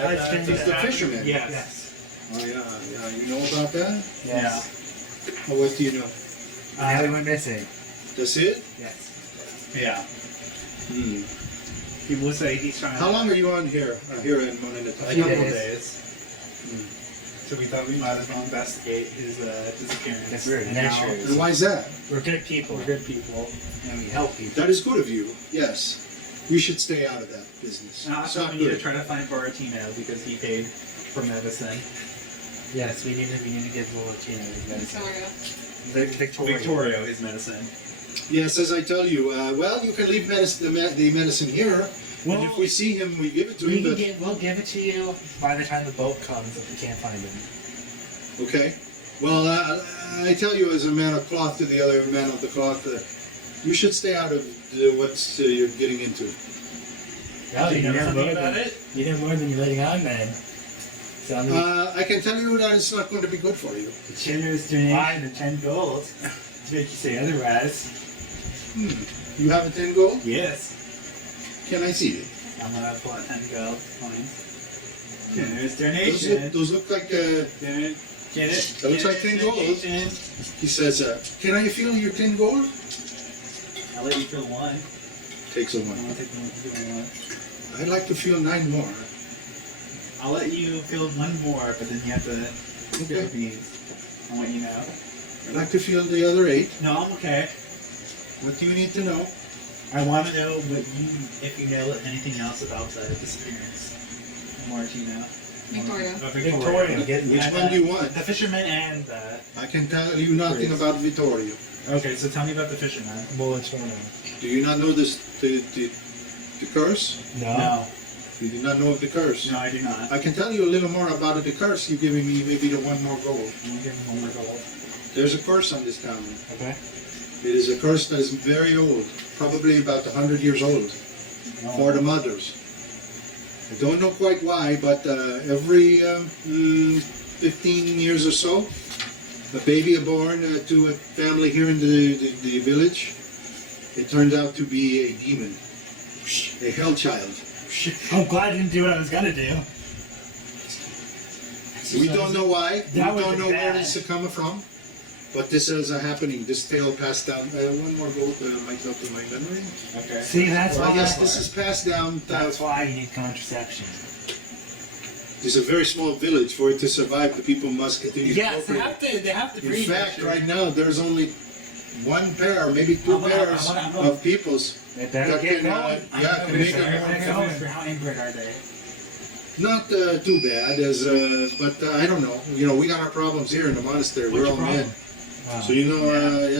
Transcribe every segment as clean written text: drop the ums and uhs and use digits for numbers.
He's the fisherman. Yes. Oh yeah. You know about that? Yes. Well, what do you know? Now we went missing. That's it? Yes. Yeah. Hmm. People say he's trying. How long are you on here? Here in A Mononita? couple days. days. So we thought we might as well investigate his disappearance. That's rude. And That's now rude. And why is that? We're good people. we're good people. And we help people. That is good of you. Yes. You should stay out of that business. Now, It's so not we need to good. try to find Buratino because he paid for medicine. Yes, we need to give Volcano medicine. Victoria. Vittorio is medicine. Yes, as I tell you. Well, you can leave the medicine here. Well, and if we see him, we give it to him. But we'll give it to you by the time the boat comes if we can't find him. okay. Well, I tell you, as a man of cloth to the other man of the cloth, you should stay out of what you're getting into. No, Do you know know something more about than, it? You know more than you're letting on, man. So I'm I can tell you that it's not going to be good for you. the generous donation of 10 gold to make you say otherwise. You have a 10 gold? Yes. Can I see it? I'm gonna pull out 10 gold coins. Generous donation. Those look like. That looks like 10 gold. He says, "Can I feel your 10 gold?" I'll let you fill one. Takes a I'll one. take one. I'd like to feel 9 more. I'll let you fill one more, but then you have to Okay. fill these. I'll let you know. I'd like to feel the other 8. No, I'm okay. What do you need to know? I want to know if you know anything else about the disappearance. Martino. Victoria. Victoria. Which one do you want? The fisherman and the... I can tell you nothing Please. about Vittorio. Okay, so tell me about the fisherman. Do you not know this? The curse? No. You do not know of the curse? No, I do not. I can tell you a little more about the curse. You're giving me maybe the 1 more gold. I'm gonna give him one more gold. There's a curse on this town. Okay. It is a curse that is very old, probably about 100 years old, for the mothers. I don't know quite why, but every 15 years or so, a baby is born to a family here in the village. It turns out to be a demon, a hell child. I'm glad I didn't do what I was gonna do. We don't know why. We That don't would've know been where bad. this is coming from. But this is happening. This tale passed down. 1 more gold might help in my memory. Okay. See, that's Well, why. I guess this is passed down. That's why you need contraception. It's a very small village. For it to survive, the people must continue to Yes, they cooperate. have to In breed. fact, right now, there's only 1 pair, maybe 2 pairs of peoples They better that get can, going. yeah, can make it. How inbred are they? Not too bad, but I don't know. You know, we got our problems here in the monastery. We're all men. Wow. So, you know,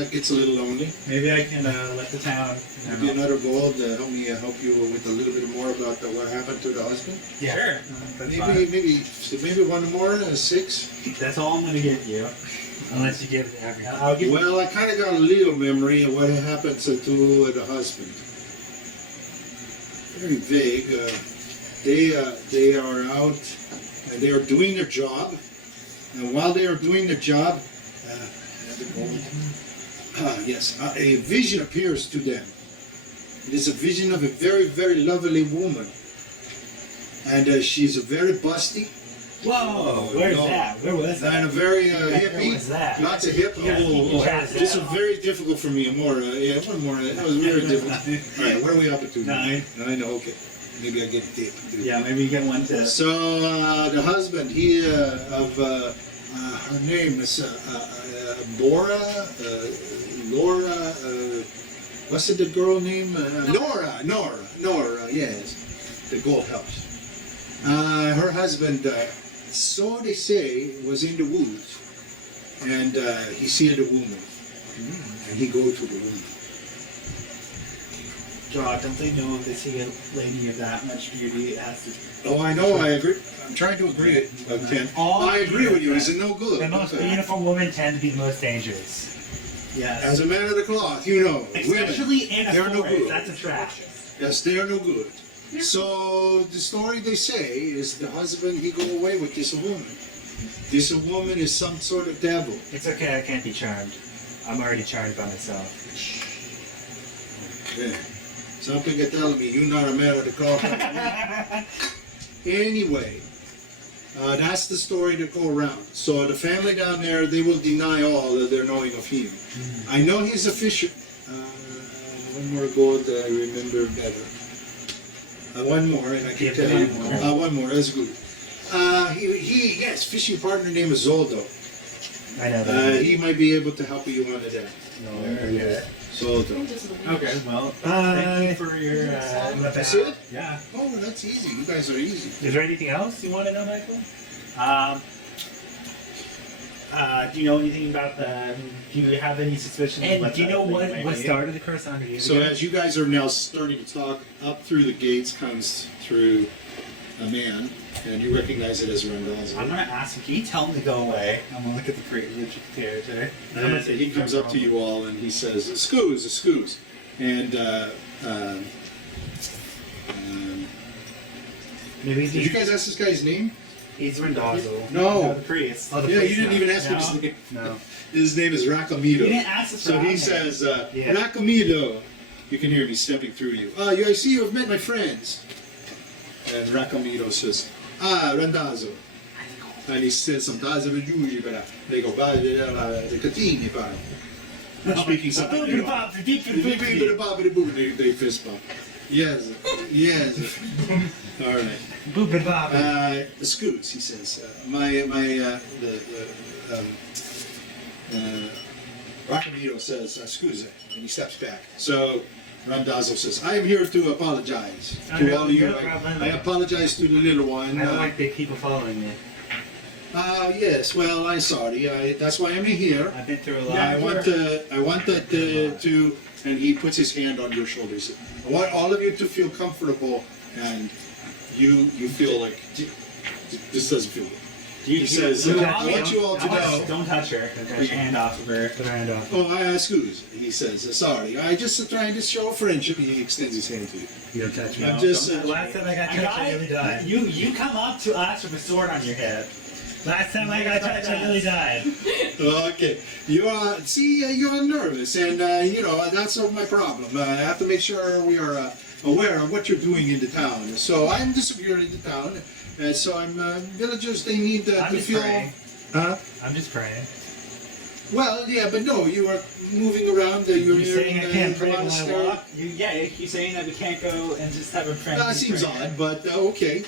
it gets a little lonely. Maybe I can let the town Maybe another gold help you with a little bit more about what happened to the husband. Yeah. Sure. That's fine. Maybe 1 more, 6. That's all I'm going to give you. Unless you give it to everyone. I'll give Well, I kind of got a little memory of what happened to the husband. Very vague. They are out and they are doing their job. And while they are doing their job, yes, a vision appears to them. It is a vision of a very, very lovely woman. And she's a very busty. Whoa, where's no. that? Where was that? And a very Where hippie. was that? Lots of hip. Yeah, This is very difficult for me. More, one more. That was very difficult. All right, what are we up to? 9. 9. Okay. Maybe I get a tip. Yeah, maybe you get 1 tip. So the husband, her name is Laura. What's the girl name? Nora. Yes, the gold helps. Her husband, so they say, was in the woods, and he see the woman, and he go to the woman. God, don't they know if they see a lady of that much beauty, it has to... Oh, I know. I agree. I'm trying to agree. Ken. I agree with you. Is it no good? The most Okay. beautiful women tend to be the most dangerous. Yes. As a man of the cloth, you know, Especially women, in a they're no forest, good. that's attractive. Yes, they are no good. So the story they say is the husband, he go away with this woman. This woman is some sort of devil. It's okay, I can't be charmed. I'm already charmed by myself. Yeah. Something can tell me you're not a man of the cloth. Anyway, that's the story to go around. So the family down there, they will deny all that they're knowing of him. I know he's a fisher. One more gold that I remember better. One more, and I can tell you. One more, that's good. Yes, fishing partner name is Zoldo. I know that. He might be able to help you on that. Zoldo. Okay, well, thank you for your. That's it? Yeah. Oh, that's easy. You guys are easy. Is there anything else you want to know, Michael? Do you know anything about the? Do you have any suspicions? And do you know what might be? started the curse on you? So as you guys are now starting to talk, up through the gates comes through a man, and you recognize it as Randazzo. I'm gonna ask him. Can you tell him to go away? I'm gonna look at the privilege territory. And I'm gonna say he comes up to you all and he says, "Excuse," and Maybe did you guys ask this guy's name? he's Randazzo. No. the priest. Oh, the Yeah, priest, you didn't no. even ask him No. his name. No. His name is You Racamido. didn't ask us. So he says, Yeah. Racamido. You can hear me stepping through you. I see you have met my friends. And Racamido says, Randazzo. And he says some Daza Vajuli, but they go by the Catini, speaking something. They fist bump. Yes. All right. Excuse, he says. Racamido says, excuse, and he steps back. So Randazzo says, I am here to apologize to all of you. I apologize to the little one. I don't like big people following me. Yes, well, I'm sorry. That's why I'm here. I've been through a lot. I want that to, and he puts his hand on your shoulders. I want all of you to feel comfortable, and you feel like this doesn't feel good. He says, I want you all to know. Don't touch her. Put your hand off of her. Put her hand off. Oh, excuse. He says, sorry. I just trying to show friendship. He extends his hand to you. You don't touch me. I'm just. The last time I got touched, I nearly died. You come up to us with a sword on your head. Last time I got touched, I nearly died. Okay, you're nervous, and that's my problem. I have to make sure we are aware of what you're doing in the town. So I'm disappearing in the town, and so I'm villagers. They need to feel. Praying. Huh? I'm just praying. Well, yeah, but no, you are moving around. You're saying I can't pray when I monastery. walk? You're saying that we can't go and just have a friend. That seems odd, but okay.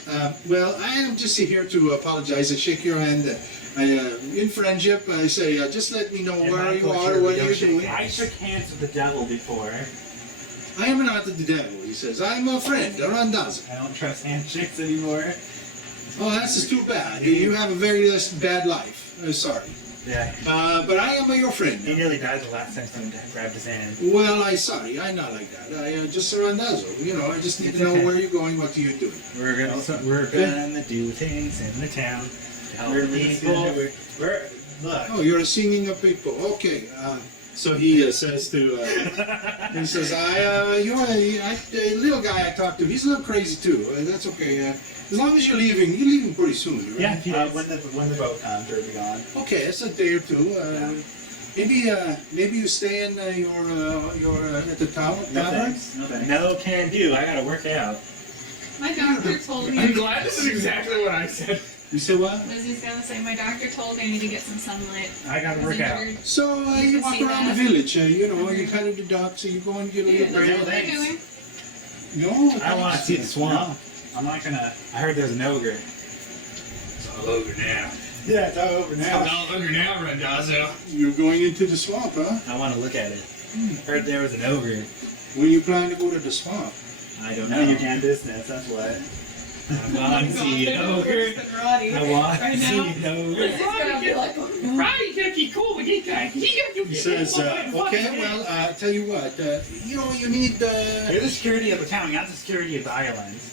Well, I am just here to apologize. I shake your hand. In friendship, I say, just let me know In where my you culture, are, we what don't you're shake doing. hands. I shook hands with the devil before. I am not the devil, he says. I'm a friend, a Randazzo. I don't trust handshakes anymore. Oh, that's just too bad. You have a very bad life. Sorry. Yeah. But I am your friend. He nearly died the last time someone grabbed his hand. Well, I'm sorry. I'm not like that. I just a Randazzo. I just need to know where you're going, what you're doing. We're gonna do things in the town to help people. Look. Oh, you're singing of people. Okay. So he says to, he says, you're a little guy I talked to. He's a little crazy too. That's okay. As long as you're leaving pretty soon. Right? Yeah, When the boat comes, we'll be gone. Okay, it's a day or two. Maybe you stay in your at the town. No thanks. No can do. I gotta work out. My doctor told me. I'm glad this is exactly what I said. You say what? Lizzie's gonna say my doctor told me I need to get some sunlight. I gotta I was work out. injured. So you can walk see around that. the village. You kind of the dock, so you go and get a Yeah, little that's break. what they're doing. No, I want to see the swamp. I'm not gonna. I heard there's an ogre. It's all over now. Yeah, it's all over now. all over now, Randazzo. You're going into the swamp, huh? I want to look at it. Heard there was an ogre. When you plan to go to the swamp? I don't No, know. you can't business. That's what. I want to see an ogre. Rotty. I want to Right see now. an ogre. It's gonna be like, Roddy's gonna be cool with this guy. He says, okay, well, tell you what, you need, You're the security of the town. You're not the security of the islands.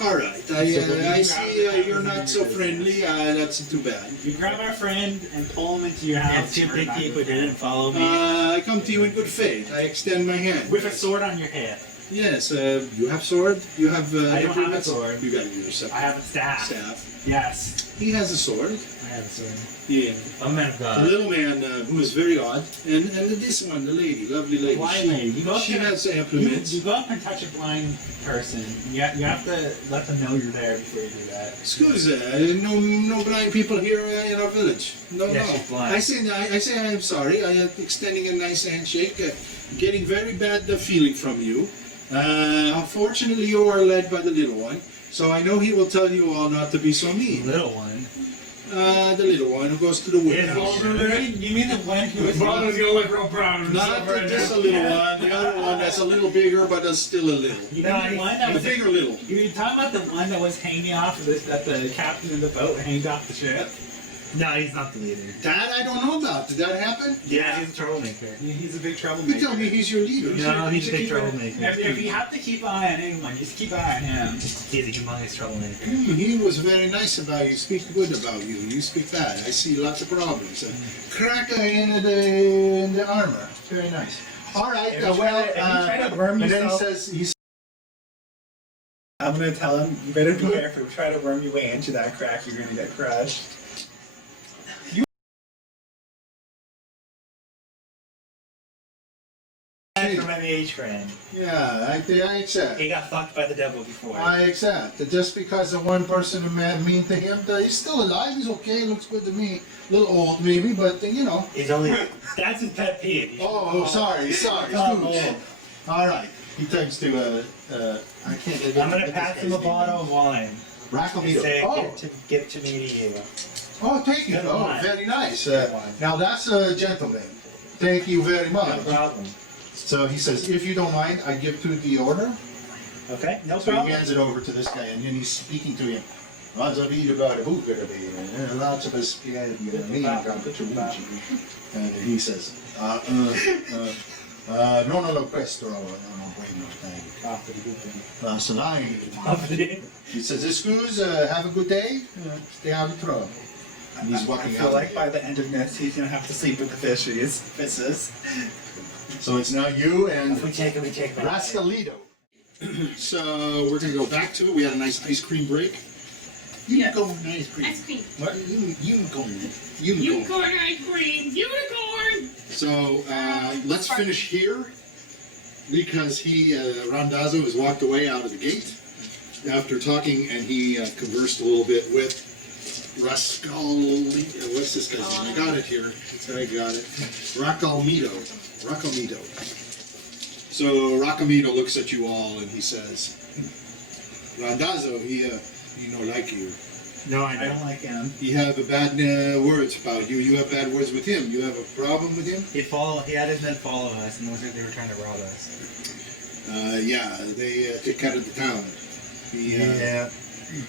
all right, I see you're not so friendly, that's too bad. You grab our friend and pull him into your house. Two big people didn't follow me. I come to you in good faith, I extend my hand. With a sword on your head. Yes, you have sword, you have... I don't have a sword. You got your I have a staff. staff. Yes. He has a sword. I have a sword. Yeah. I'm a man of The God. little man who is very odd, and this one, the lady, lovely lady. Blind lady. You go up She to- has You implements. go up and touch a blind person. You have to let them know you're there before you do that. Scusa, no blind people here in our village. No, Yeah, no. she's blind. I say I am sorry. I am extending a nice handshake. Getting very bad feeling from you. Unfortunately, you are led by the little one, so I know he will tell you all not to be so mean. Little one. The little one who goes to the Yeah, woodhouse. you mean the one who is Baldo's gonna look real proud of Not himself right just now. a little one. The other one that's a little bigger, but is still a little. You know the one that A was bigger little. You're talking about the one that was hanging off of this, that the captain of the boat hanged off the ship? No, he's not the leader. That I don't know about. Did that happen? Yeah, he's a troublemaker. He's a big You troublemaker. tell me he's your leader. No, he's a You big keep- troublemaker. If you have to keep an eye on anyone, just keep an eye on him. He's a humongous troublemaker. He was very nice about you. Speak good about you. You speak bad. I see lots of problems. Cracker in the armor. Very nice. All right. If you try to worm and then he yourself- says, I'm gonna tell him, you better be careful. If you try to worm your way into that crack, you're gonna get crushed. From my mage friend. yeah, I accept. He got fucked by the devil before. I accept. Just because of one person is mean to him, he's still alive. He's okay. Looks good to me. A little old maybe, but you know. He's only. That's his pet peeve. Oh, sorry. Call him old. All right. He turns to I can't. I'm gonna pass him a bottle of wine. Racklemito. Say, Oh. give it to me, Diego. Oh, thank you. Good Oh, wine. very nice. Good wine. Now that's a gentleman. Thank you very much. No problem. So he says, if you don't mind, I give to the order. Okay, no So he problem. hands it over to this guy, and then he's speaking to him. Lots of eat about a book, lots of us, and he says, no, questo, no, bueno, salami. He says, excuse, have a good day, stay out of trouble. And he's I walking feel out. like by the end of this, he's gonna have to sleep with the fishes. So it's now you and We take that. Rascalito. So we're gonna go back to it. We had a nice ice cream break. Unicorn ice cream. Ice cream. What? Unicorn. Unicorn ice cream. Unicorn. So let's finish here because Randazzo has walked away out of the gate after talking, and he conversed a little bit with Rascalito. What's this guy's name? I got it here. I got it. Raccalmito. So Raccalmito looks at you all and he says, Randazzo, he like you. No, I don't like him. He have bad words about you. You have bad words with him. You have a problem with him? He had his men follow us, and it looks like they were trying to rob us. Yeah, they took out of the town.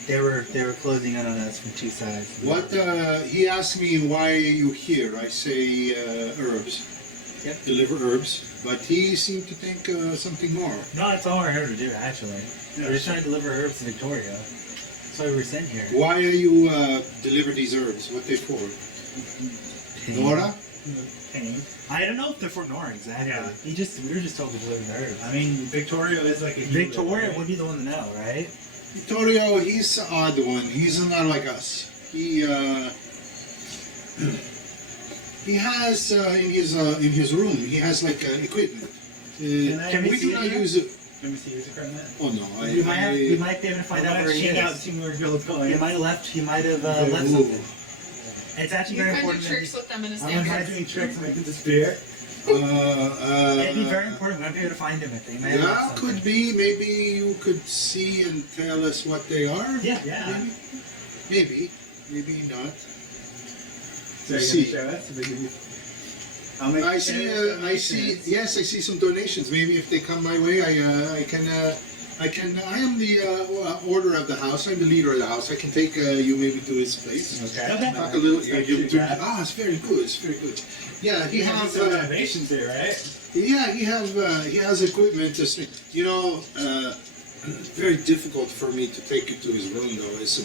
They were closing in on us from two sides. What? He asked me why are you here. I say herbs. Yep. Deliver herbs. But he seemed to think something more. No, that's all we're here to do, actually. We're just trying to deliver herbs to Victoria. That's why we were sent here. Why are you deliver these herbs? What they for? Nora? Pain. I don't know if they're for Nora exactly. Yeah. We were just told to deliver the herbs. I mean, Victoria is like a Victoria would be the one to know, right? Vittorio, he's an odd one. He's not like us. He has in his room. He has like equipment. Can we we do see not it? use it. Let me see his equipment. Oh no, We might be able to find out where he is. He might have left something. It's actually You very kind of important. tricks with them in a I'm gonna try stand. doing tricks and make them disappear. It'd be very important. We might be able to find him if they may have left Yeah, something. could be. Maybe you could see and tell us what they are. Yeah. Maybe not. So you're see. gonna show us? I see. Yes, I see some donations. Maybe if they come my way, I am the order of the house. I'm the leader of the house. I can take you maybe to his place. Okay. Talk a little. It's very good. It's very good. Yeah, he has. innovations there, right? Yeah, he has equipment to sleep. You know, very difficult for me to take you to his room though. It's a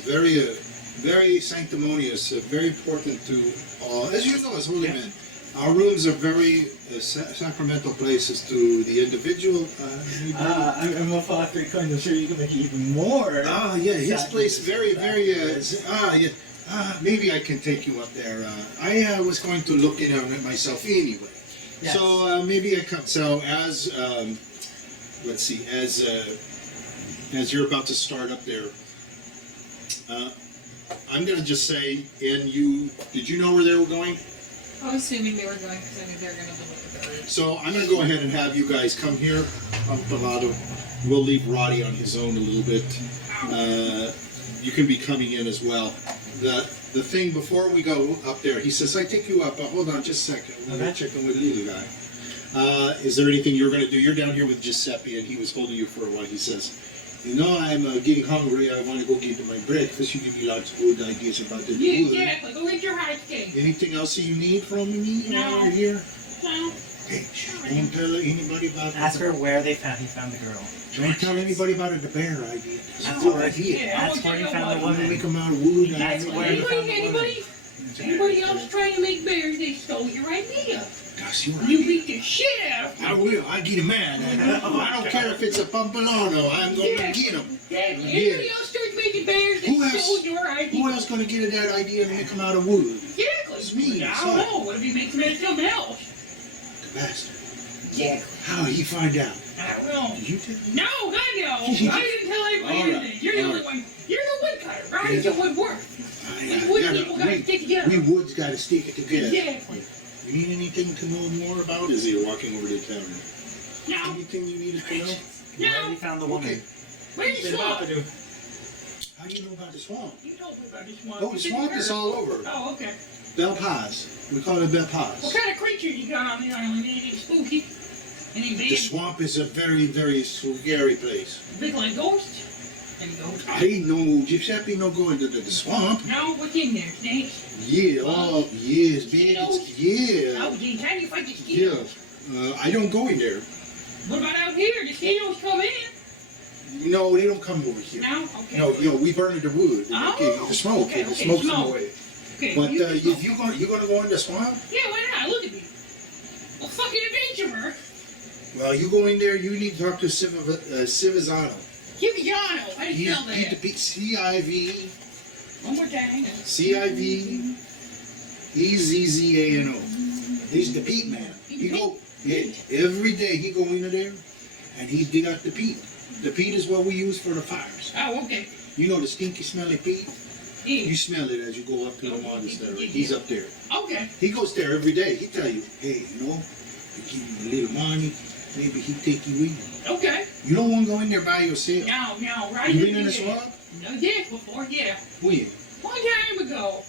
very sanctimonious, very important to all. As you know, as holy men, our rooms are very sacramental places to the individual. I'm gonna fall after coins. I'm sure you can make it even more. Yeah, his place very. Yeah. Maybe I can take you up there. I was going to look in on it myself anyway. Yes. So maybe I come. So as let's see, as you're about to start up there, I'm gonna just say, and did you know where they were going? I was assuming they were going because I knew they were going to look at the road. So I'm gonna go ahead and have you guys come here, Baldo. We'll leave Rotty on his own a little bit. You can be coming in as well. The thing before we go up there, he says, I take you up, but hold on just a second. I'm gonna check in with the little guy. Is there anything you're gonna do? You're down here with Giuseppe, and he was holding you for a while. He says, you know, I'm getting hungry. I want to go get my breakfast. You give me lots of good ideas about the Yeah, food. exactly. Go get your hot cake. Anything else that you need from me No. while you're here? No. Hey, don't tell anybody about Ask her it. where he found the girl. Don't tell anybody about it. The bear idea. That's No. where he. Yeah, I That's won't where he tell found the I'm gonna woman. make them out of wood. and That's I'm where gonna- he found the Anybody, anybody else trying to make bears, they stole your idea. Gosh, you're You right. beat the shit out of them. I will. I get him mad. I don't care if it's a Pompolano. I'm gonna Yeah. get him. Yeah, anybody else starts making bears, they Who else? stole your idea. Who else gonna get that idea and make them out of wood? Exactly. It's me, I son. don't know. What if he makes them out of something else? The bastard. Yeah. How did he find out? I don't know. Did you tell me? No, God no. I didn't tell anybody All right. anything. You're the All only right. one. You're the woodcutter, right? He's the woodworth. I We wood people gotta stick together. we woods gotta stick it together. Exactly. You need anything to know more about? Is he walking over to town? No. Anything you needed to know? Where he found the woman. Okay. Where's the swamp? How do you know about the swamp? You told me about the swamp. Oh, the swamp is all over. Oh, okay. Bel Paz. We call it Bel What Paz. kind of creature you got on the island? Anything spooky? Any The big, swamp is a very, very scary place. big like ghosts? Any ghosts? I ain't no Giuseppe no going to the swamp. No, what's in there? Snakes? Yeah, oh yes, big. Mosquitoes? Yeah. Oh, geez, how do you fight the Yeah. mosquitoes? I don't go in there. What about out here? The mosquitoes come in? No, they don't come over here. No? Okay. No, we burn the wood. Oh, The smoke. okay, The okay, smoke's smoke. away. Okay, But you- if you're gonna go in the swamp, Yeah, why not? Look at me. A fucking adventurer. well, you go in there. You need to talk to Civizano. Give me Yano. I didn't spell He's the that. CIV One more time. CIV EZZANO. He's the peat man. He go every day. He go into there and he dig out the peat. The peat is what we use for the fires. Oh, okay. You know the stinky, smelly peat. Yeah. You smell it as you go up to the monastery. He's up there. Okay. He goes there every day. He tell you, hey, you know, he give you a little money. Maybe he take you in. Okay. You don't want to go in there by yourself. No, right. You been in the swamp? No, yes, before, yeah. When? Long time ago.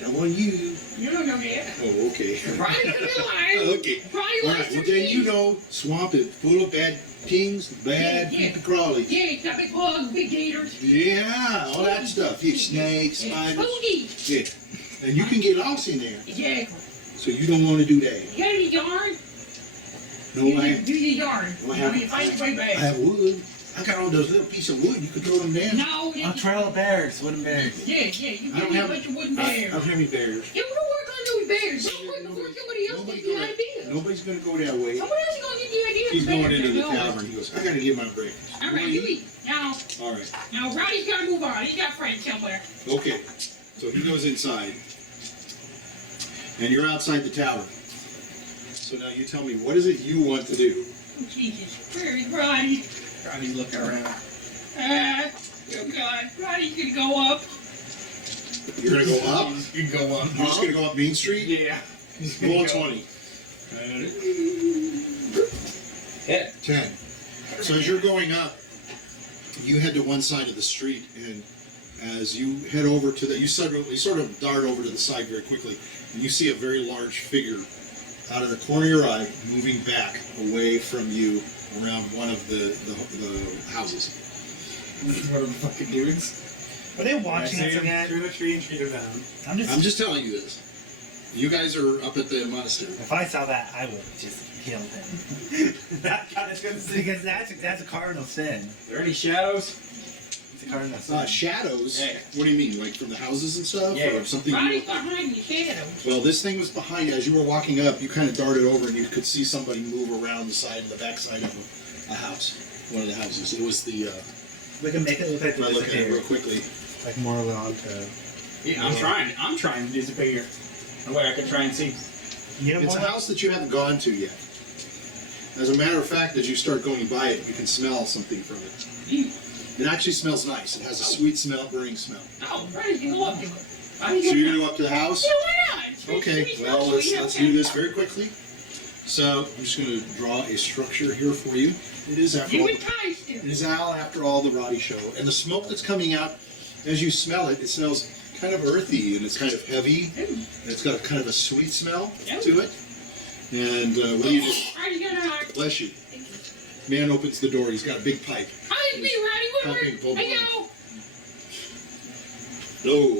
That one you. You don't know that. Oh, okay. Probably could be lying. Okay. Probably All lies right. to Well, then me. you know, swamp is full of bad things, bad Yeah. creepy crawlies. Yeah, it's got big bugs, big gators. Yeah, all that stuff. Yeah, snakes, Yeah, spiders. spooky. Yeah. And you can get lost in there. Exactly. So you don't want to do that. You got any yarn? No, Do your yarn. I have, You find your way I back. have wood. I got all those little pieces of wood. You could throw them down. No, A trail of bears, wooden bears. Yeah, you I give don't me a have- bunch of wooden I bears. don't have any bears. Yeah, we don't work on doing bears. Don't work before somebody else Nobody gets the gonna- idea. Nobody's going to go that way. Someone else is going to get the idea. He's of bears. going into the I know. tavern. He goes, I got to get my breakfast. All right, you eat. Now, All right. Roddy's got to move on. He's got friends somewhere. Okay. So he goes inside. And you're outside the tavern. So now you tell me, what is it you want to do? Oh, Jesus. Where is Roddy? Roddy's looking around. Oh, God. Roddy's going to go up. You're going to go up? You can go on. You're just going to go up Main Street? Yeah. Roll 20. Hit. 10. So as you're going up, you head to one side of the street, and as you head over to you sort of dart over to the side very quickly, and you see a very large figure out of the corner of your eye moving back away from you around one of the houses. What are the fucking dudes? Are they watching I us see him again? through the tree and shoot him down. I'm just telling you this. You guys are up at the monastery. If I saw that, I would just kill him. That guy's gonna see. Because that's a cardinal sin. Are there any shadows? It's a cardinal sin. Shadows? Yeah. What do you mean? Like from the houses and stuff? Yeah. Or something? Roddy's behind the shadows. Well, this thing was behind you. As you were walking up, you kind of darted over and you could see somebody move around the back side of a house. One of the houses. It was the, We can make it look like if I we look at it real disappeared. quickly, Like more on to. Yeah, I'm trying to disappear. No way I could try and see. You have It's a more? house that you haven't gone to yet. As a matter of fact, as you start going by it, you can smell something from it. It actually smells nice. It has a sweet smell, burning smell. Oh, right, you go up to it. So you're going to go up to the house? Yeah, why not? Okay, well, let's do this very quickly. So I'm just going to draw a structure here for you. It is after You all, enticed it him. is all after all the Rotty show. And the smoke that's coming out, as you smell it, it smells kind of earthy and it's kind of heavy. And it's got a kind of a sweet smell to it. And what do you do? Right, you got a heart. Bless you. Man opens the door. He's got a big pipe. Hi, it's me, Rotty Okay, Woodworth. go Hey, on. yo. Hello,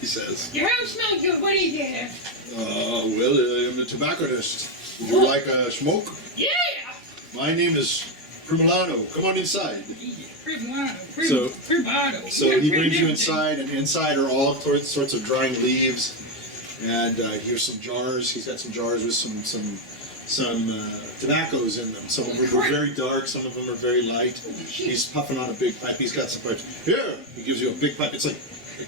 he says. Your house smells good. What do you get? Well, I'm a tobacconist. Would you like a smoke? Yeah. My name is Primolano. Come on inside. So So he brings you inside, and inside are all sorts of drying leaves. And here's some jars. He's got some jars with some tobaccos in them. Some of them are very dark. Some of them are very light. He's puffing on a big pipe. He's got some pipes. Here, he gives you a big pipe. It's like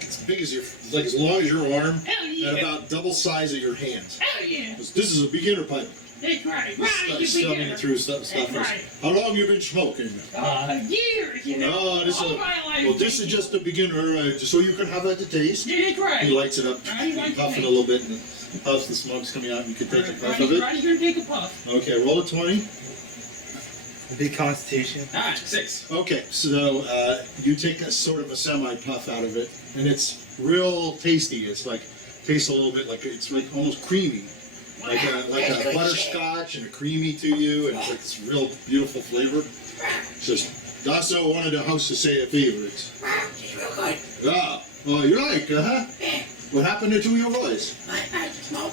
as big as your, like as long as your arm, Hell yeah. and about double size of your hands. Hell yeah. This is a beginner pipe. That's right. Right, you Stuffing beginner. it through stuff. That's right. How long you been smoking? Years, you know. Oh, this is all my life. well, this is just a beginner, just so you can have that to taste. Yeah, that's right. He lights it up, Right, like puffing that. a little bit, and puffs, the smoke's coming out, and you can take a puff of it. Roddy's gonna take a puff. Okay, roll a 20. A big constitution. 6. Okay, so you take a sort of a semi-puff out of it, and it's real tasty. It's like, tastes a little bit like, it's like almost creamy. Like a butterscotch and a creamy to you, and it's like this real beautiful flavor. It's just, that's one of the house's favorites. It's real good. Yeah. Oh, you like, huh? What happened to your voice? I smoke.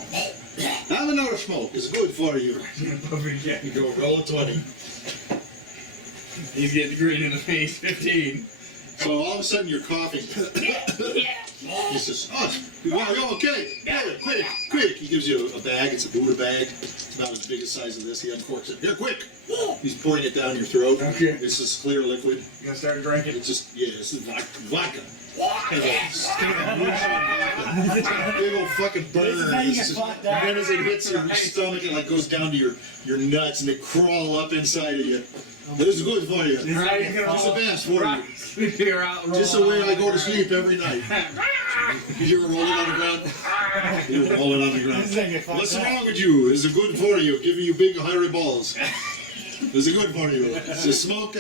Have another smoke. It's good for you. You go roll a 20. He's getting green in the face. 15. So all of a sudden you're coughing. Yeah. He says, oh, you're okay. Here, quick. He gives you a bag. It's a Buddha bag. It's about as big as the size of this. He uncorks it. Here, quick. He's pouring it down your throat. Okay. This is clear liquid. You gonna start drinking? It's just, yeah, this is vodka. Kind of a big old fucking burn. This is how you This get is- fucked and up. then as it hits your stomach, it like goes down to your nuts and they crawl up inside of you. This is good for you. This is how you get It's the all- best for you. Figure out. Just the way I go to sleep every night. You ever roll it on the ground? You roll it on the This is ground. how you get fucked What's up. wrong with you? Is it good for you? Giving you big, hairy balls. Is it good for you? It's a smoke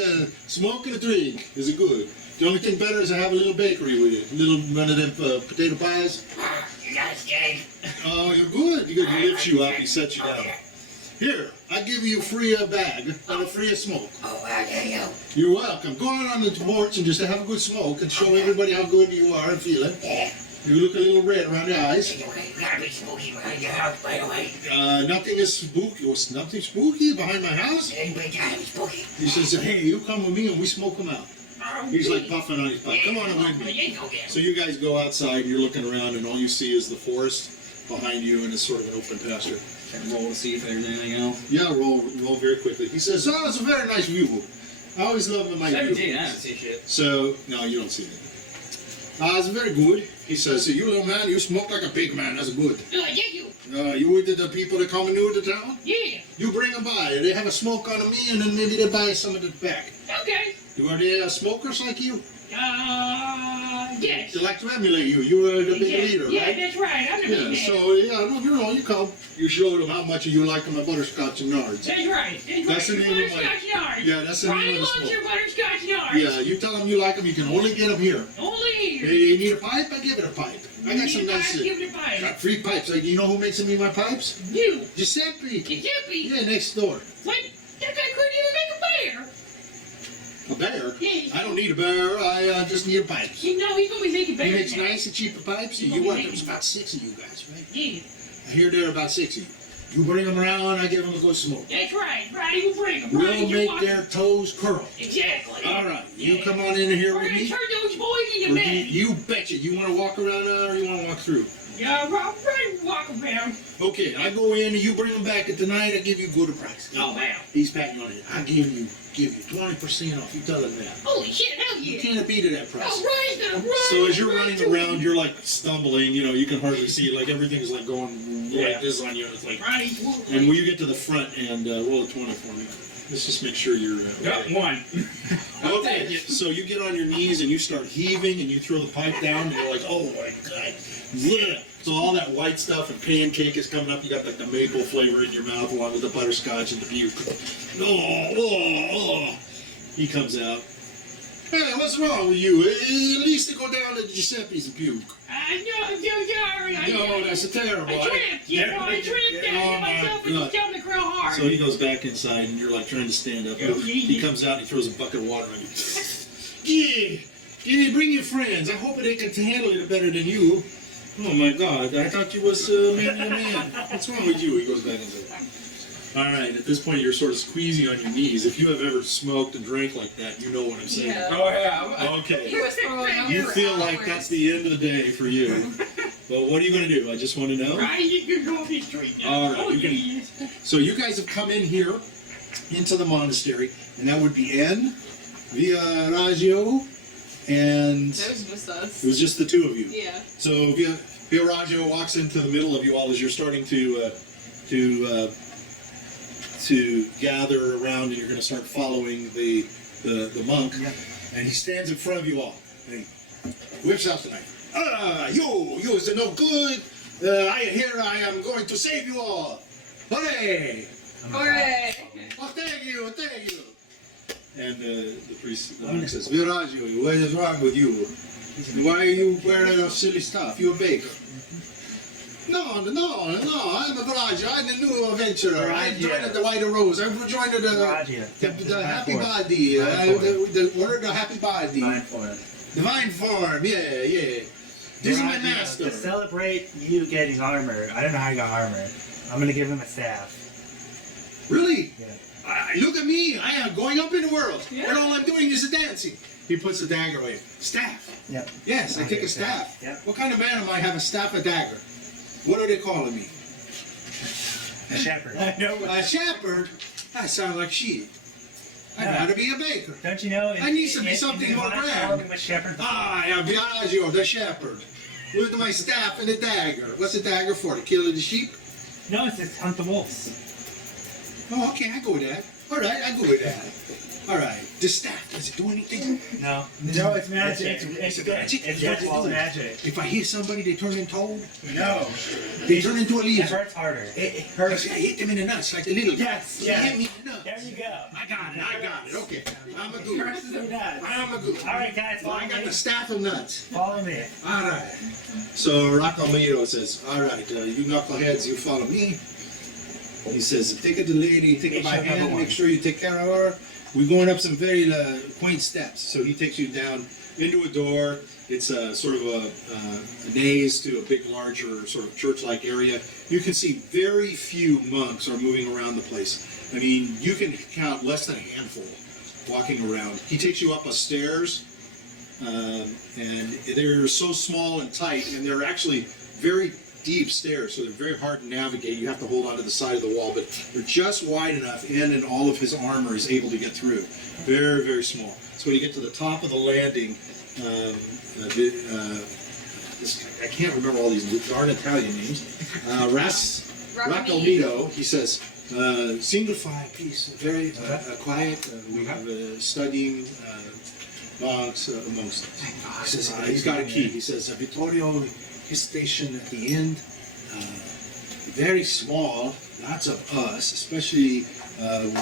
and a drink. Is it good? The only thing better is to have a little bakery with it. A little one of them potato pies. You got a steak. Oh, you're good. He lifts you up. He sets you down. Here, I give you free a bag and a free smoke. Oh, well, there you go. You're welcome. Go out on the porch and just have a good smoke and show everybody how good you are and feeling. Yeah. You look a little red around the eyes. Okay, we gotta be spooky behind your house, by the way. Nothing is spooky. Was nothing spooky behind my house? Anybody gotta be spooky. He says, hey, you come with me and we smoke them out. He's like puffing on his pipe. Come on with me. So you guys go outside, you're looking around, and all you see is the forest behind you, and it's sort of an open pasture. And roll to see if there's anything else. Yeah, roll very quickly. He says, oh, it's a very nice view. I always love my 17. view. I don't see shit. So, no, you don't see anything. It's very good. He says, you little man, you smoke like a big man. That's good. Oh, thank you. You with the people that come new to town? Yeah. You bring them by. They have a smoke on me, and then maybe they buy some of it back. Okay. Are they smokers like you? Yes. They like to emulate you. You are the big Yeah, leader, yeah, right? that's right. I'm the Yeah, big man. so, you come. You show them how much you like my butterscotch and nards. That's right. That's the Your name of my- butterscotch yards. Yeah, that's the name Ronnie of the loves smoke. your butterscotch yards. Yeah, you tell them you like them, you can only get them here. Only here. Hey, you need a pipe? I give it a pipe. I got some nice Give it a I bite. got free pipes. Like, you know who makes me my pipes? You. Giuseppe. Giuseppe. Yeah, next door. What? That guy couldn't even make a bear. A bear? Yeah. I don't need a bear. I just need a pipe. You know he's gonna be making He bears. makes nice and cheap pipes. You want there's about 6 of you guys, right? Yeah. I hear there are about 6 of you. You bring them around, I give them a good smoke. That's right. Roddy will bring him. We'll Roddy, you make want their toes curl. Exactly. All right. You come on in here We're with gonna me. turn those boys into Or men. you betcha. You want to walk around or you want to walk through? Yeah, I'm ready to walk around. Okay, I go in and you bring them back, and tonight I give you good price. Oh, wow. He's patting on it. I give you 20% off. You tell him that. Holy shit, hell You yeah. can't beat it at price. Oh, Ryan's gonna run. So as you're run running to around, him. you're like stumbling. You know, you can hardly see. Like everything's like going like this on you. And it's like. Ryan's moving. And when you get to the front and roll a 20 for me. Let's just make sure you're. Got one. Okay, so you get on your knees and you start heaving and you throw the pipe down and you're like, oh my god. Yeah. So all that white stuff and pancake is coming up. You got like the maple flavor in your mouth along with the butterscotch and the puke. Oh. He comes out. Hey, what's wrong with you? At least to go down to Giuseppe's and puke. I'm so sorry. No, that's terrible. I tripped, I tripped and I hit myself in the stomach real hard. So he goes back inside and you're like trying to stand up. He comes out and he throws a bucket of water on you. Yeah, bring your friends. I hope they can handle it better than you. Oh my god, I thought you was maybe a man. What's wrong with you? He goes back inside. Alright, at this point you're sort of squeezing on your knees. If you have ever smoked and drank like that, you know what I'm saying. Yeah. Oh yeah. Okay. He was throwing up You for feel like hours. that's the end of the day for you. But what are you going to do? I just want to know. Ryan, you can go up this street now. All right, Oh, you can- yes. So you guys have come in here into the monastery, and that would be N, Viaraggio, and That was just us. it was just the two of you. Yeah. So Viaraggio walks into the middle of you all as you're starting to gather around, and you're going to start following the monk. Yeah. And he stands in front of you all, and he whips out the knife. You is no good. I am going to save you all. Hooray! Hooray! Oh, thank you. And the priest, the monk says, Viaraggio, what is wrong with you? Why are you wearing that silly stuff? You're a baker. No, I'm a Viaraggio. I'm a new adventurer. I joined the White Rose. I joined the Happy Body. The word of Happy Body. Divine form, yeah. This is my master. To celebrate you getting armor, I don't know how you got armor. I'm gonna give him a staff. Really? Yeah. Look at me. I am going up in the world. Yeah. And all I'm doing is dancing. He puts the dagger away. Staff. Yep. Yes, I I'll take get a staff. Yep. What kind of man am I? Have a staff, a dagger? What are they calling me? A shepherd. A shepherd? That sounds like sheep. I'd Yeah. rather be a baker. Don't you know? I need to be something more grand. A shepherd. I am Biagio, the shepherd. With my staff and a dagger. What's a dagger for? To kill the sheep? No, it's to hunt the wolves. Oh, okay, I go with that. All right, I go with that. All right. This staff, does it do anything? No. No, it's magic. It's magic? It's What's it just do? magic. If I hit somebody, they turn into toad? No. They turn into a It lizard. hurts harder. It hurts. I hit them in the nuts like the little guy. Yes, He yes. hit me in the nuts. There you go. I got it. Okay. I'm a It good. hurts the nuts. I'm a good. All right, guys, So follow I got me. the staff of nuts. Follow me. All right. So Rockamito says, all right, you knuckleheads, you follow me. He says, take it to the lady, take it by Make sure hand, number one. make sure you take care of her. We're going up some very quaint steps. So he takes you down into a door. It's a sort of a naze to a big, larger sort of church-like area. You can see very few monks are moving around the place. I mean, you can count less than a handful walking around. He takes you up a stairs, and they're so small and tight, and they're actually very deep stairs, so they're very hard to navigate. You have to hold onto the side of the wall, but they're just wide enough, and all of his armor is able to get through. Very, very small. So when you get to the top of the landing, I can't remember all these darn Italian names. Raccolmito, he says, single file, please. Very quiet. We have studying monks amongst them. He says, he's got a key. He says, Vittorio, his station at the end, very small, lots of us, especially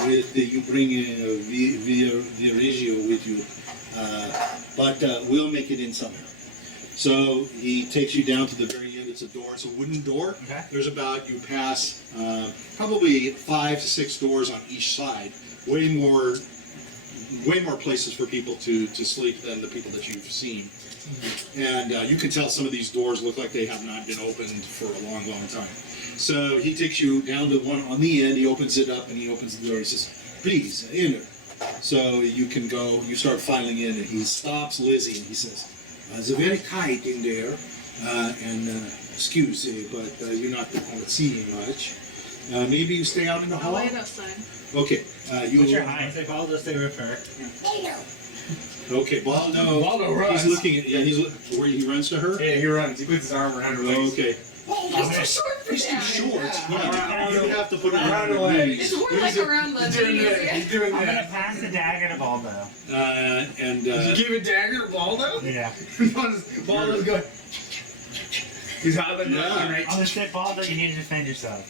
with you bring Viaraggio with you, but we'll make it in somehow. So he takes you down to the very end. It's a door. It's a wooden door. Okay. There's about, you pass probably 5 to 6 doors on each side. Way more places for people to sleep than the people that you've seen. And you can tell some of these doors look like they have not been opened for a long, long time. So he takes you down to one on the end. He opens it up and he opens the door. He says, please, enter. So you can go, you start filing in, and he stops Lizzie, and he says, it's very tight in there, and excuse me, but you're not going to see much. Maybe you stay out in the I'll hall? wait outside. Okay, What's your height? Say Baldo, stay with her. Okay, Baldo. Baldo runs. He's looking at, where he runs to her? Yeah, he runs. He puts his arm around her legs. Okay. He's too short for He's too that. short. Yeah, you would have to put it Around around her her legs. legs. It's more like around the He's doing that. knees. He's doing I'm gonna that. pass the dagger to Baldo. And Did you give a dagger to Baldo? Yeah. Baldo's going. He's hobbling Yeah. left and right. I'm gonna say, Baldo, you need to defend yourself.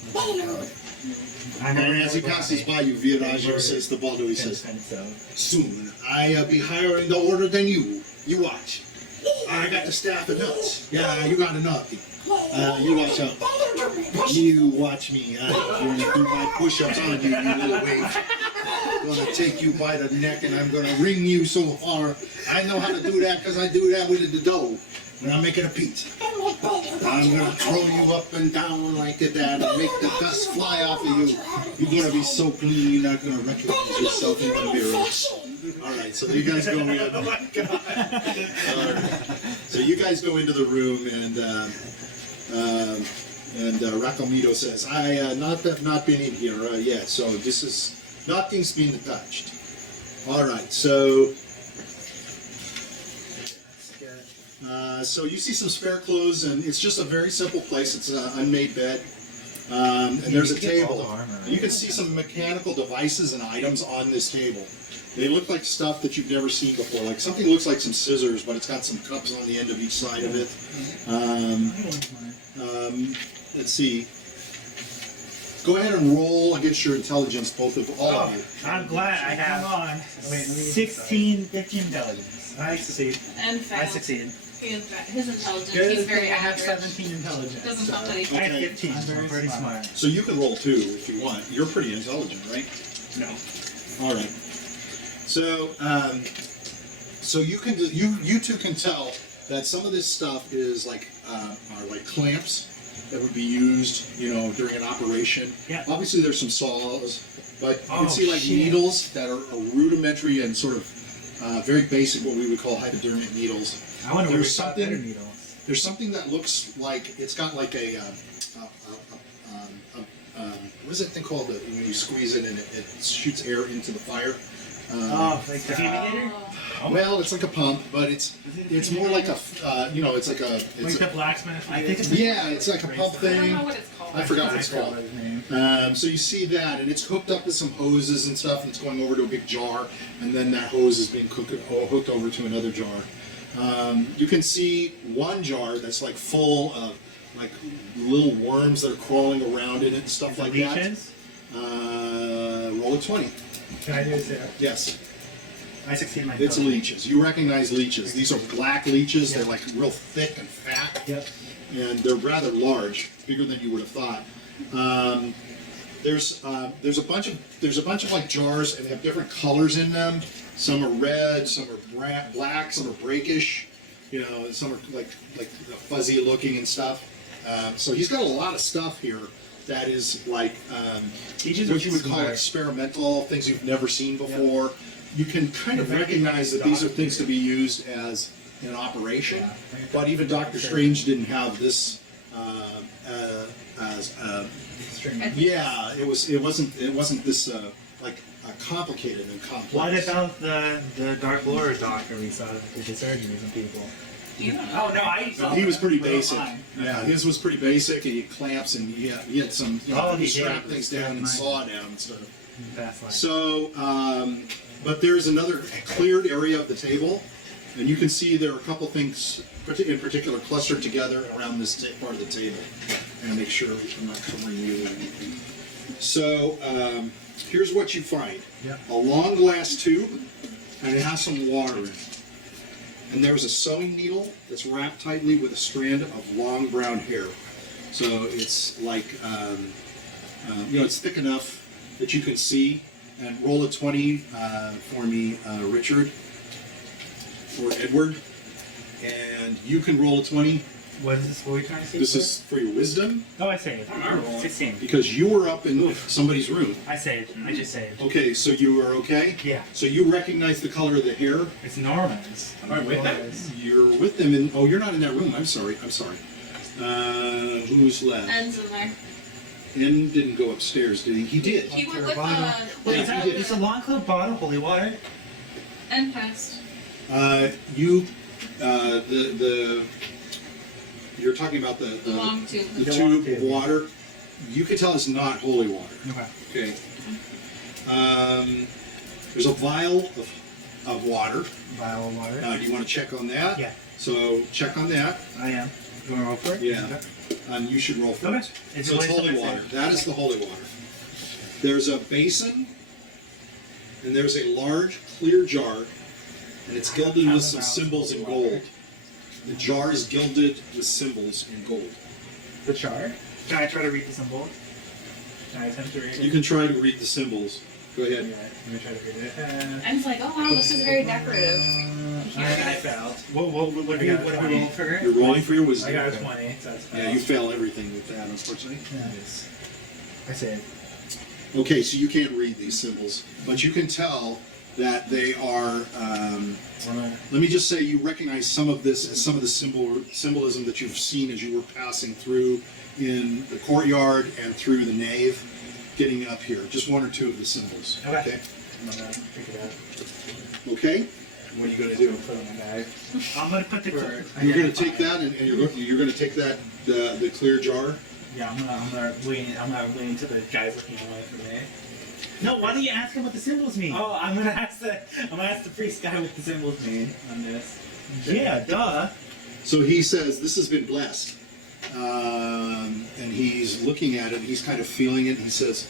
I and as he passes by you, Viraggio says to Baldo, he says, defend himself. soon I'll be higher in the order than you. You watch. I got the staff of nuts. Yeah, you got enough. You watch out. You watch me. I'm gonna do my push-ups on you, you little waif. I'm gonna take you by the neck and I'm gonna wring you so far. I know how to do that because I do that with the dough when I'm making a pizza. I'm gonna throw you up and down like that and make the dust fly off of you. You're gonna be so clean you're not gonna recognize yourself in the mirror. Alright, so you guys go in. Oh my God. So you guys go into the room and Racomito says, I not been in here yet, so this is, nothing's been touched. Alright, so so you see some spare clothes, and it's just a very simple place. It's an unmade bed, and there's a table. You can see some mechanical devices and items on this table. They look like stuff that you've never seen before. Like something looks like some scissors, but it's got some cups on the end of each side of it. Let's see. Go ahead and roll against your intelligence, both of all of you. I'm glad I have 15 intelligence. I succeed. And I failed. succeed. His intelligence. Good He's very thing I have average. 17 intelligence. Doesn't so- sound like I have Okay. 15. I'm pretty smart. So you can roll too if you want. You're pretty intelligent, right? No. All right. So, so you can you two can tell that some of this stuff is like are like clamps that would be used, you know, during an operation. Yeah. Obviously, there's some saws, but you Oh, can see like shit. needles that are rudimentary and sort of very basic, what we would call hypodermic needles. I wonder where There's we got something- better needles. There's something that looks like it's got like a what is that thing called that when you squeeze it and it shoots air into the fire? Like the fumigator? Well, it's like a pump, but it's more like a you know, it's like a Like it's the blacksmith? I think it's yeah, it's like a pump I don't know thing. what it's called. I forgot what it's called. his name. So you see that, and it's hooked up with some hoses and stuff, and it's going over to a big jar, and then that hose is being hooked over to another jar. You can see one jar that's like full of like little worms that are crawling around in it and stuff like Leeches? that. Roll a 20. Can I do it too? Yes, I succeed my it's leeches. You recognize leeches. These are black leeches. They're like real thick and fat. Yep. And they're rather large, bigger than you would have thought. There's a bunch of like jars, and they have different colors in them. Some are red, some are black, some are breakish. You know, some are like fuzzy looking and stuff. So he's got a lot of stuff here that is like what you would call experimental, things you've never seen before. You can kind of recognize that these are things to be used as an operation, but even Doctor Strange didn't have this as yeah, it wasn't this like complicated and complex. What about the Dark Lord doctor we saw that did the surgeries on people? Oh no, I saw He was that. pretty Well, basic. fine. Yeah, his was pretty basic. He had clamps and he had some. You know, All he he did strapped was things down and mine. saw down and stuff. That's like So, but there's another cleared area of the table, and you can see there are a couple things in particular clustered together around this part of the table. I'm gonna make sure I'm not covering you or anything. So, here's what you find: a long glass tube, and it has some water in it. And there's a sewing needle that's wrapped tightly with a strand of long brown hair. So it's like, you know, it's thick enough that you can see. And roll a 20 for me, Richard, or Edward. And you can roll a 20. What is this? What are we trying to see? This is for your wisdom, Oh, I saved. 16. because you were up in somebody's room. I saved. I just saved. Okay, so you are okay? Yeah. So you recognize the color of the hair? It's Norman's. Am I with them? You're with them in, oh, you're not in that room. I'm sorry. Who's left? Ends in there. N didn't go upstairs, did he? He did. He went with Wait, Yeah, is that, he did. is the long club bottle holy water? End passed. You're talking about the long tube. the The tube long of tube. water. You can tell it's not holy water. Okay. Okay. There's a vial of water. Vial of water. Do you want to check on that? Yeah. So check on that. I am. You want to roll for it? Yeah. And you should roll for Okay. it. It's So it's a waste of holy my water. save. That is the holy water. There's a basin, and there's a large clear jar, and it's gilded with some symbols in gold. The jar is gilded with symbols in gold. The char? Can I try to read the symbol? Can I attempt to read it? You can try to read the symbols. Go Yeah, ahead. let me try to read it. And it's like, oh wow, this is very decorative. I failed. What do you roll for it? You're rolling for your I wisdom. got a 20, so that's Yeah, you fail everything with that, unfortunately. Nice. I saved. Okay, so you can't read these symbols, but you can tell that they are. Let me just say, you recognize some of this as some of the symbolism that you've seen as you were passing through in the courtyard and through the nave, getting up here. Just one or two of the symbols. Okay. I'm gonna pick it up. Okay. What are you gonna do? Put it in my bag. I'm gonna put the You're going to take that, and you're going to take that the clear jar. Yeah, I'm gonna lean to the guys looking away from me. No, why don't you ask him what the symbols mean? Oh, I'm gonna ask the priest guy what the symbols mean on this. Yeah, duh. So he says, "This has been blessed," and he's looking at it. He's kind of feeling it. He says,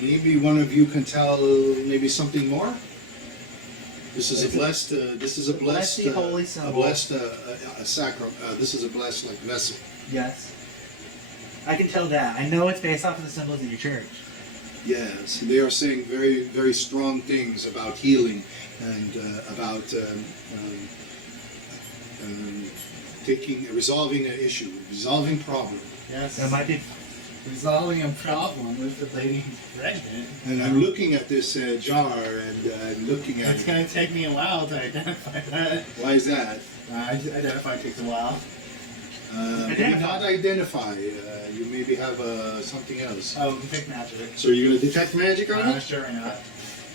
"Maybe one of you can tell maybe something more." This is a blessed. This is a blessed. Bless the holy a symbol. blessed a sacrament. This is a blessed like vessel. Yes. I can tell that. I know it's based off of the symbols in your church. Yes, they are saying very, very strong things about healing and about resolving an issue, resolving problem. Yes. That might be. Resolving a problem with the lady who's pregnant. And I'm looking at this jar and I'm looking at It's it. going to take me a while to identify that. Why is that? Identify takes a while. Maybe not identify. You maybe have something else. Oh, detect magic. So you're going to detect magic on it? Sure or not.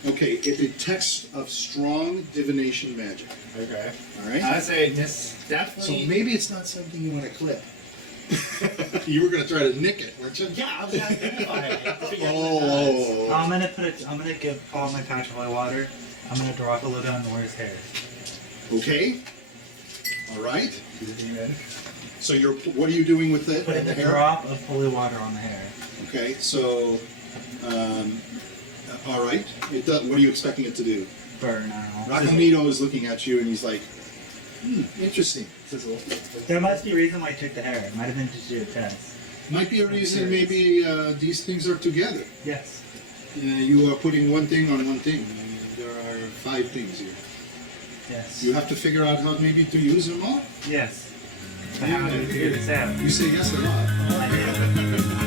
Okay, it detects of strong divination magic. Okay. All right? I say this So definitely. maybe it's not something you want to clip. You were going to try to nick it, weren't you? Yeah, I was going to identify it. Oh. I'm gonna give Paul my patch of holy water. I'm gonna drop a little bit on Nora's hair. Okay. All right. So what are you doing with it? Putting the a hair? drop of holy water on the hair. Okay. So, all right. It does, what are you expecting it to do? Burn, I don't know. Raconito is looking at you and he's like, interesting. There must be a reason why I took the hair. It might have been to do a test. Might be a reason maybe these things are together. Yes. You are putting one thing on one thing. There are 5 things here. Yes. You have to figure out how maybe to use them all. Yes. But how do we figure this out? You say yes or not. I did.